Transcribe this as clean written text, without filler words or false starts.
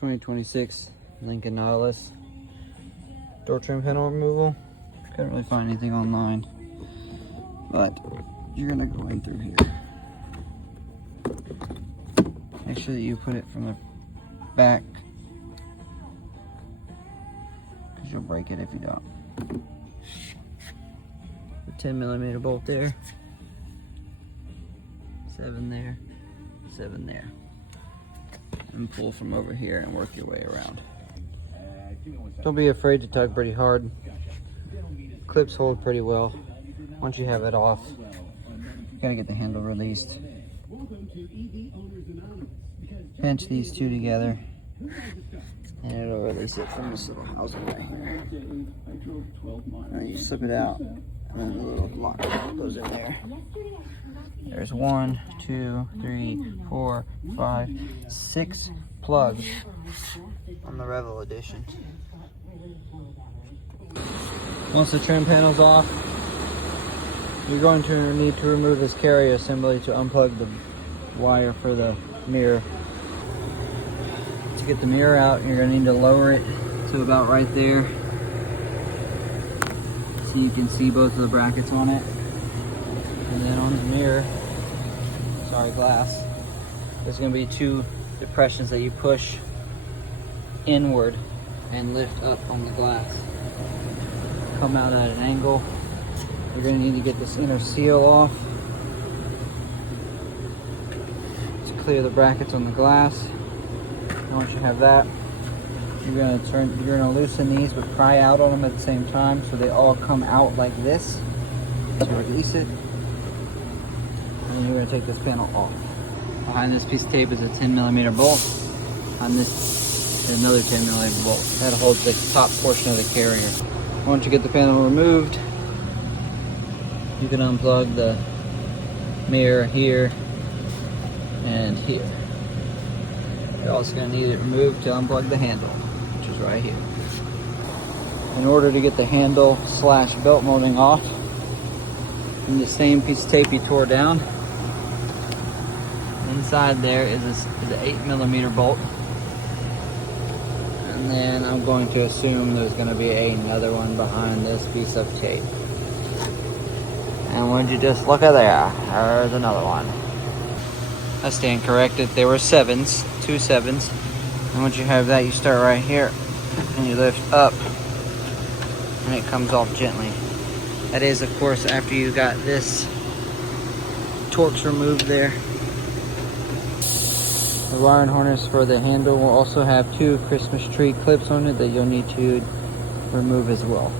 2026 Lincoln Nautilus door trim panel removal. Couldn't really find anything online, but you're gonna go in through here. Make sure that you put it from the back, because you'll break it if you don't. The 10mm bolt there, 7 there, 7 there. And pull from over here and work your way around. Don't be afraid to tug pretty hard. Clips hold pretty well. Once you have it off, you gotta get the handle released. Pinch these two together and it'll release it from this little housing right here. And you slip it out and then the little lock goes in there. There's 1, 2, 3, 4, 5, 6 plugs on the Revel edition. Once the trim panel's off, you're going to need to remove this carry assembly to unplug the wire for the mirror. To get the mirror out, you're going to need to lower it to about right there so you can see both of the brackets on it. And then on the mirror, glass, there's going to be 2 depressions that you push inward and lift up on the glass. Come out at an angle. You're going to need to get this inner seal off to clear the brackets on the glass. And once you have that, you're going to loosen these but pry out on them at the same time so they all come out like this to release it. And you're going to take this panel off. Behind this piece of tape is a 10mm bolt. On this is another 10mm bolt. That holds the top portion of the carrier. Once you get the panel removed, you can unplug the mirror here and here. You're also going to need it removed to unplug the handle, which is right here. In order to get the handle / belt molding off, from the same piece of tape you tore down, inside there is an 8mm bolt, and then I'm going to assume there's going to be another one behind this piece of tape. And would you just look at there, there's another one. I stand corrected, there were 7s, 2 7s, and once you have that, you start right here and you lift up and it comes off gently. That is, of course, after you got this Torx removed there. The wiring harness for the handle will also have 2 Christmas tree clips on it that you'll need to remove as well.